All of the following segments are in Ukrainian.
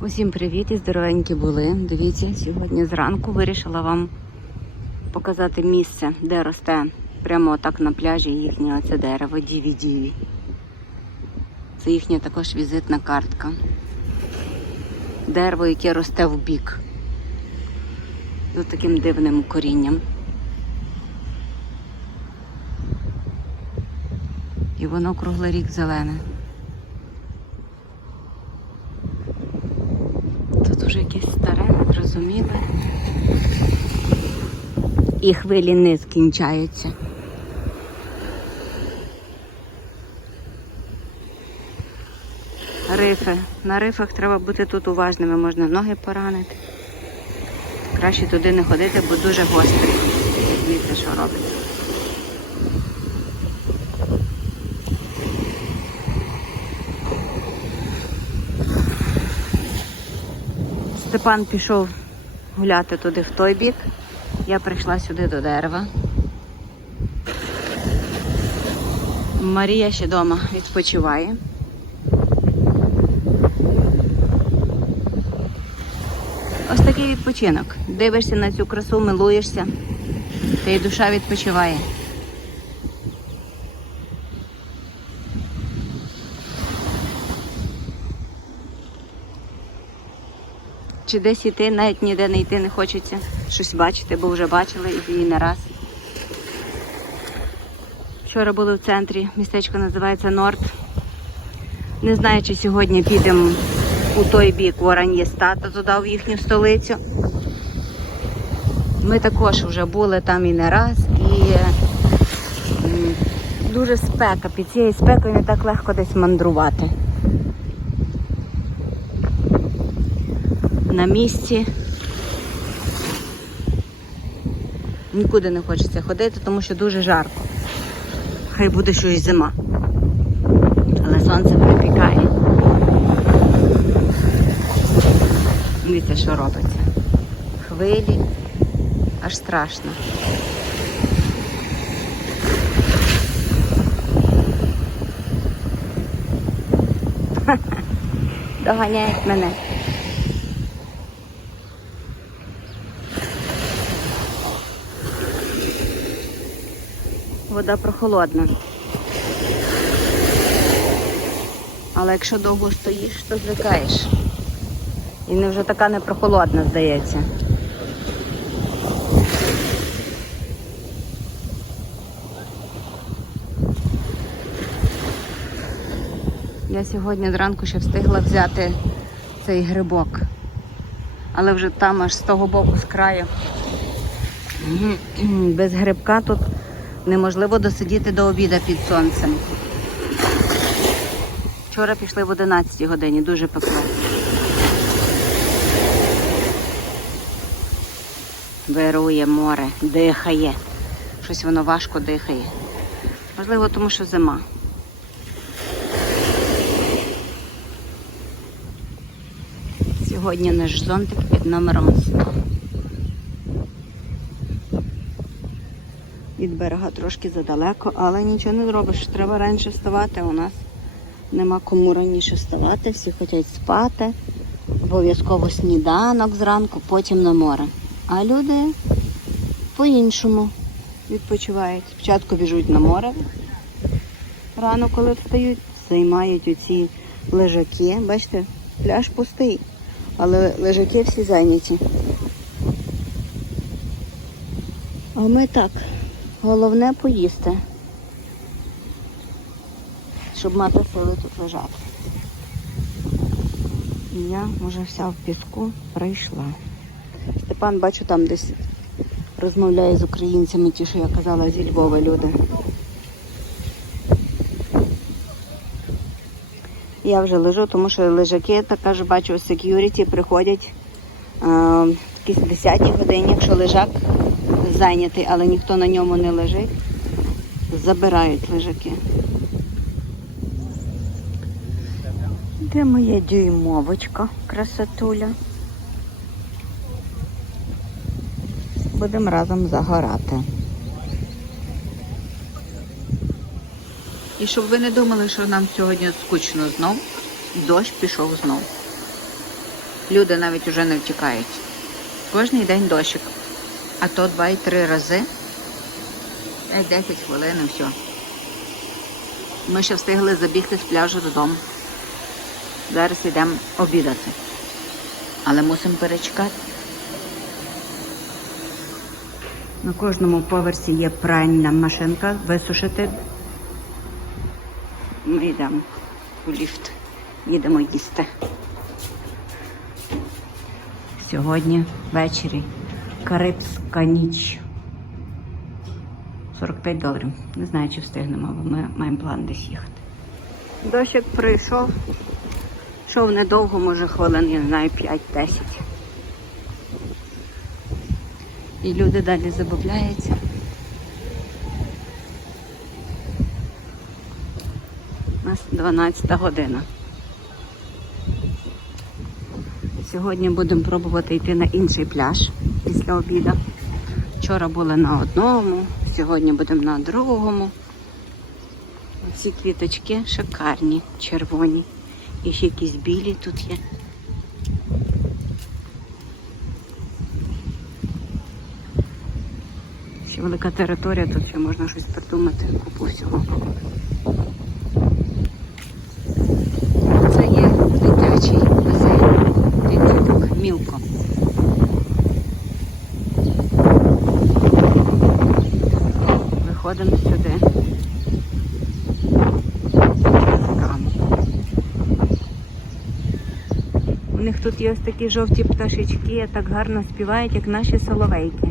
Усім привіт і здоровенькі були. Дивіться, сьогодні зранку вирішила вам показати місце, де росте прямо отак на пляжі їхнє оце дерево Діві-Діві. Це їхня також візитна картка. Дерево, яке росте в бік. З таким дивним корінням. І воно круглий рік зелене. Тут уже якесь старе, незрозуміле. І хвилі не скінчаються. Рифи. На рифах треба бути тут уважними, можна ноги поранити. Краще туди не ходити, бо дуже гострий. Дивіться, що робиться. Степан пішов гуляти туди в той бік. Я прийшла сюди до дерева. Марія ще вдома відпочиває. Ось такий відпочинок. Дивишся на цю красу, милуєшся, та й душа відпочиває. Чи десь іти, навіть ніде не йти не хочеться. Щось бачити, бо вже бачили і не раз. Вчора були в центрі, містечко називається Норд. Не знаю, чи сьогодні підемо у той бік в Оран'єстата, туди в їхню столицю. Ми також вже були там і не раз, і дуже спека. Під цією спекою не так легко десь мандрувати. На місці. Нікуди не хочеться ходити, тому що дуже жарко. Хай буде щось зима. Але сонце припікає. Дивіться, що робиться. Хвилі, аж страшно. Доганяють мене. Вода прохолодна. Але якщо довго стоїш, то звикаєш. І не вже така не прохолодна, здається. Я сьогодні зранку ще встигла взяти цей грибок. Але вже там аж з того боку з краю. Без грибка тут неможливо досидіти до обіда під сонцем. Вчора пішли в 11 годині, дуже пекло. Вирує море, дихає. Щось воно важко дихає. Можливо, тому що зима. Сьогодні наш зонтик під номером 100. Від берега трошки задалеко, але нічого не зробиш. Треба раніше вставати. У нас нема кому раніше вставати, всі хочуть спати. Обов'язково сніданок зранку, потім на море. А люди по-іншому відпочивають. Спочатку біжуть на море. Рано, коли встають, займають оці лежаки. Бачите, пляж пустий, але лежаки всі зайняті. А ми так. Головне поїсти, щоб мати сили тут лежати. І я, може, вся в піску прийшла. Степан, бачу, там десь розмовляє з українцями, ті, що я казала, зі Львова люди. Я вже лежу, тому що лежаки, так ж бачу, сек'юріті приходять в якісь 10 годині, якщо лежак зайнятий, але ніхто на ньому не лежить, забирають лежаки. Де моя дюймовочка, красотуля? Будемо разом загорати. І щоб ви не думали, що нам сьогодні скучно знов, дощ пішов знов. Люди навіть уже не втікають. Кожний день дощик. А то два і три рази. 10 хвилин і все. Ми ще встигли забігти з пляжу додому. Зараз йдемо обідати. Але мусимо перечекати. На кожному поверсі є пральна машинка, висушити. Ми йдемо у ліфт, їдемо їсти. Сьогодні ввечері Карибська ніч. 45 доларів. Не знаю, чи встигнемо, бо ми маємо план десь їхати. Дощик прийшов. Йшов недовго, може хвилин, я не знаю, 5-10. І люди далі забавляються. У нас 12 година. Сьогодні будемо пробувати йти на інший пляж після обіду. Вчора були на одному, сьогодні будемо на другому. Ці квіточки шикарні, червоні. І ще якісь білі тут є. Ще велика територія, тут ще можна щось придумати, купу всього. Це є дитячий для діток, мілко. Виходимо сюди. У них тут є ось такі жовті пташечки, так гарно співають, як наші соловейки.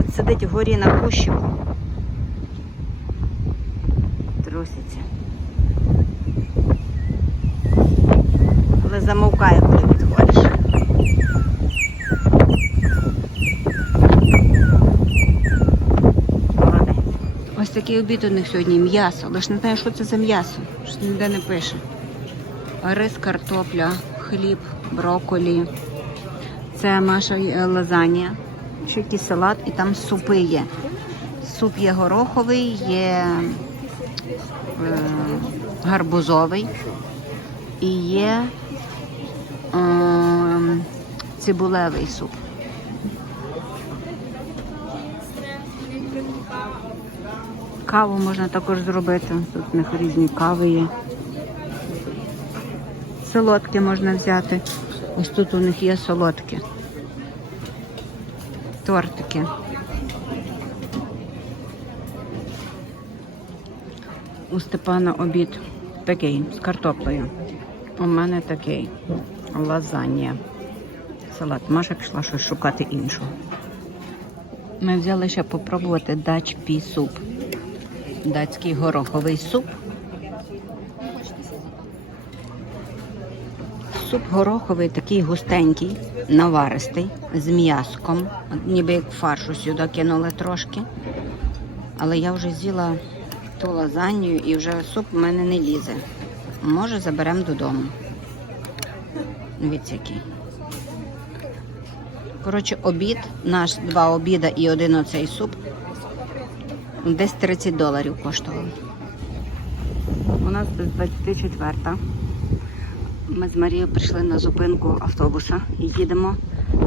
От сидить вгорі на кущику. Труситься. Але замовкає, коли підходиш. Молодець. Ось такий обід у них сьогодні м'ясо. Лиш не знаю, що це за м'ясо. Що ніде не пише. Рис, картопля, хліб, брокколі. Це Маша е, лазанія. Ще якийсь салат і там супи є. Суп є гороховий, є е, гарбузовий і є е, цибулевий суп. Каву можна також зробити. Тут у них різні кави є. Солодке можна взяти. Ось тут у них є солодке. Тортики. У Степана обід такий з картоплею. У мене такий лазанья. Салат. Маша пішла щось шукати іншого. Ми взяли ще попробувати дач пі суп. Датський гороховий суп. Суп гороховий такий густенький, наваристий, з м'яском. Ніби як фаршу сюди кинули трошки. Але я вже з'їла ту лазанью і вже суп в мене не лізе. Може, заберемо додому. Дивіться який. Коротше, обід, наш два обіда і один оцей суп. Десь 30 доларів коштував. У нас десь 24. Ми з Марією прийшли на зупинку автобуса і їдемо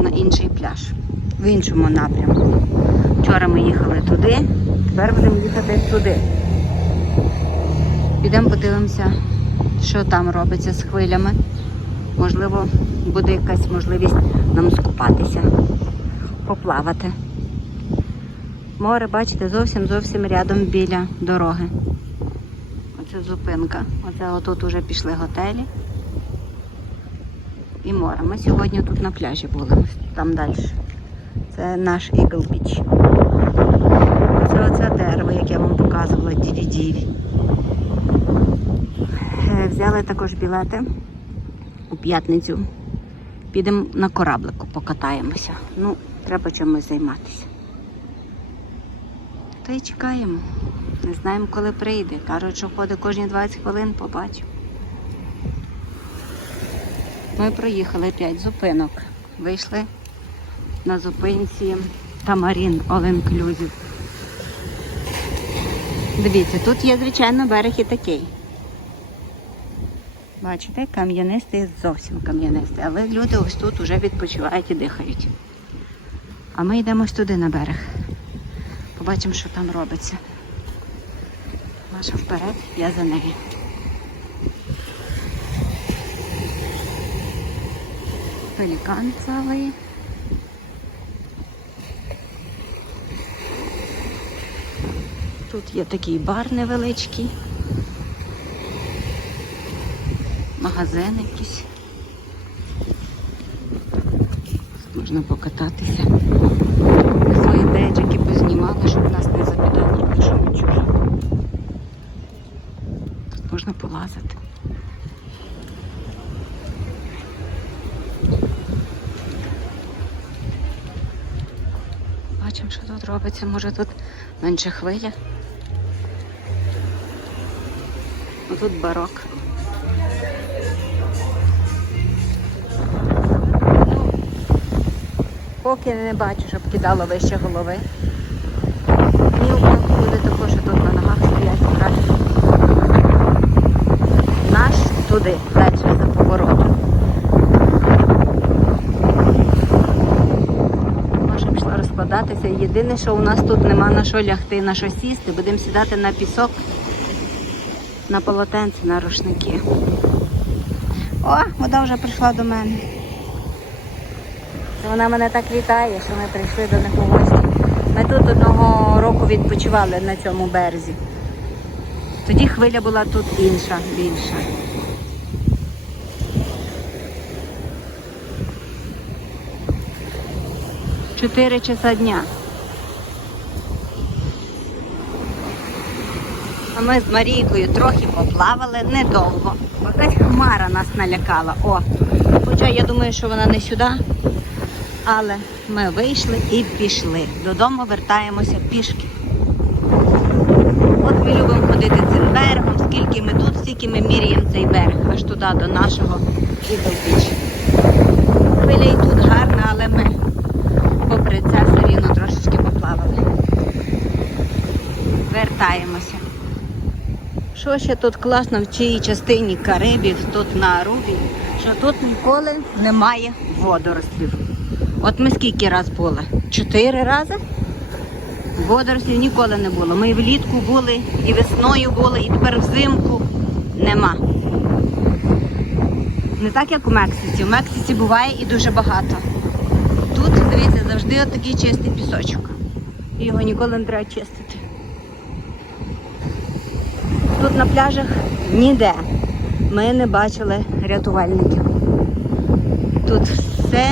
на інший пляж, в іншому напрямку. Вчора ми їхали туди, тепер будемо їхати туди. Підемо подивимося, що там робиться з хвилями. Можливо, буде якась можливість нам скупатися, поплавати. Море, бачите, зовсім зовсім рядом біля дороги. Оце зупинка. Оце отут уже пішли готелі. І море. Ми сьогодні тут на пляжі були, там далі. Це наш Eagle Beach. Це оце дерево, яке я вам показувала, діві-діві. Е, Взяли також білети у п'ятницю. Підемо на кораблику, покатаємося. Ну, треба чимось займатися. Та й чекаємо. Не знаємо, коли прийде. Кажуть, що ходить кожні 20 хвилин, побачимо. Ми проїхали 5 зупинок. Вийшли на зупинці Тамарін All Inclusive. Дивіться, тут є, звичайно, берег і такий. Бачите, кам'янистий зовсім кам'янистий. Але люди ось тут вже відпочивають і дихають. А ми йдемо ось туди на берег. Побачимо, що там робиться. Маша вперед, я за нею. Пелікан цілий. Тут є такий бар невеличкий. Магазин якийсь. Можна покататися. Свої деджики познімали, щоб нас не запідали, ми чужі. Тут можна полазити. Бачимо, що тут робиться. Може тут менше хвиля. Тут барок. Поки не бачу, щоб кидало вище голови. І буде також, що тут на ногах стоять краще. Наш туди, далі за поворотом. Маша пішла розкладатися. Єдине, що у нас тут нема на що лягти, на що сісти. Будемо сідати на пісок, на полотенці, на рушники. О, вода вже прийшла до мене. Вона мене так вітає, що ми прийшли до них у. Ми тут одного року відпочивали на цьому березі. Тоді хвиля була тут інша, більша. Чотири часа дня. А ми з Марійкою трохи поплавали недовго. Якась хмара нас налякала. О, хоча я думаю, що вона не сюди. Але ми вийшли і пішли. Додому вертаємося пішки. От ми любимо ходити цим берегом, скільки ми тут, стільки ми міряємо цей берег, аж туди до нашого і до пічі. Хвиля і тут гарна, але ми попри це все рівно трошечки поплавали. Вертаємося. Що ще тут класно в цій частині Карибів, тут на Арубі, що тут ніколи немає водорослів. От ми скільки раз були? Чотири рази? Водорослів ніколи не було. Ми і влітку були, і весною були, і тепер взимку нема. Не так, як у Мексиці. У Мексиці буває і дуже багато. Тут, дивіться, завжди отакий чистий пісочок. І Його ніколи не треба чистити. Тут на пляжах ніде ми не бачили рятувальників. Тут все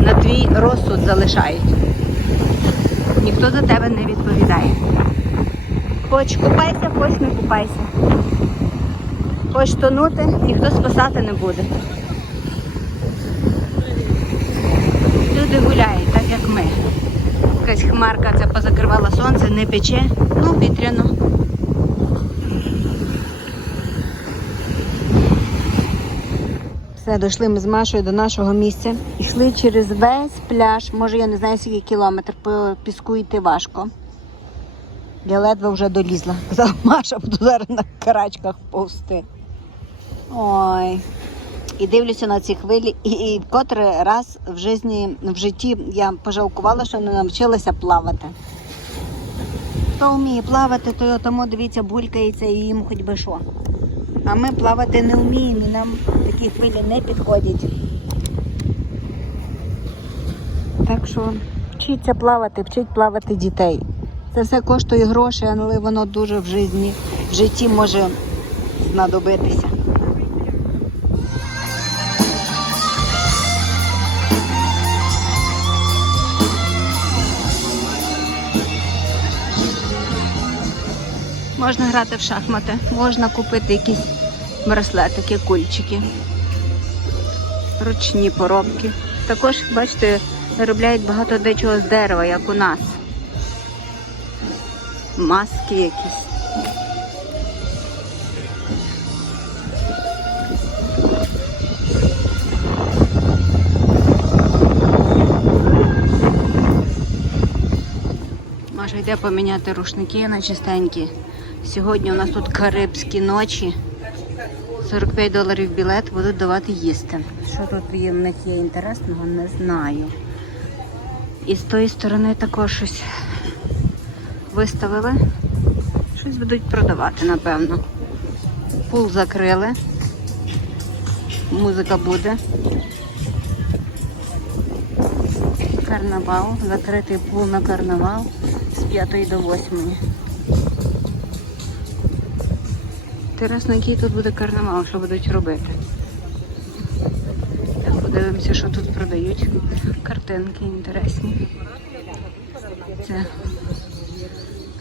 на твій розсуд залишають. Ніхто за тебе не відповідає. Хоч купайся, хоч не купайся. Хоч тонути, ніхто спасати не буде. Люди гуляють, так як ми. Якась хмарка це позакривала сонце, не пече, ну вітряно. Все, дійшли ми з Машою до нашого місця. Йшли через весь пляж, може я не знаю скільки кілометр, по піску йти важко. Я ледве вже долізла. Казала, Маша, буду зараз на карачках повсти. Ой. І дивлюся на ці хвилі, і, і котрий раз в житті, в житті я пожалкувала, що не навчилася плавати. Хто вміє плавати, то тому дивіться, булькається і їм хоч би що. А ми плавати не вміємо і нам такі хвилі не підходять. Так що вчіться плавати, вчить плавати дітей. Це все коштує гроші, але воно дуже в житті, в житті може знадобитися. Можна грати в шахмати, можна купити якісь браслетики, кульчики, ручні поробки. Також, бачите, виробляють багато дечого з дерева, як у нас. Маски якісь. Маша йде поміняти рушники на чистенькі. Сьогодні у нас тут карибські ночі. 45 доларів білет будуть давати їсти. Що тут є, в є інтересного, не знаю. І з тої сторони також щось виставили. Щось будуть продавати, напевно. Пул закрили. Музика буде. Карнавал, закритий пул на карнавал з 5 до 8. Інтересно, який тут буде карнавал, що будуть робити. Подивимося, що тут продають. Картинки інтересні. Це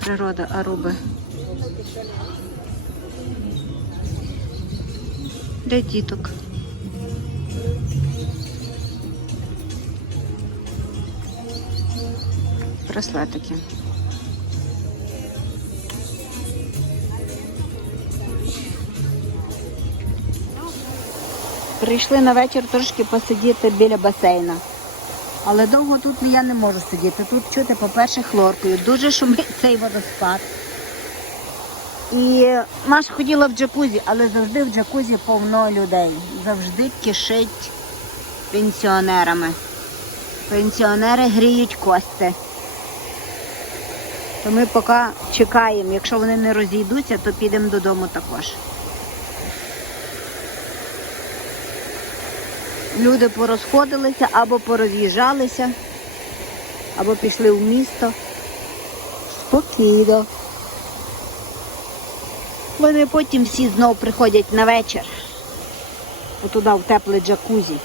природа Аруби. Для діток. Браслетики. Прийшли на вечір трошки посидіти біля басейна. Але довго тут я не можу сидіти. Тут чути, по-перше, хлоркою. Дуже шумить цей водоспад. І Маша хотіла в джакузі, але завжди в джакузі повно людей. Завжди кишить пенсіонерами. Пенсіонери гріють кости. То ми поки чекаємо. Якщо вони не розійдуться, то підемо додому також. Люди порозходилися або пороз'їжджалися, або пішли в місто. Спокійно. Вони потім всі знов приходять на вечір. Отуда в тепле джакузі.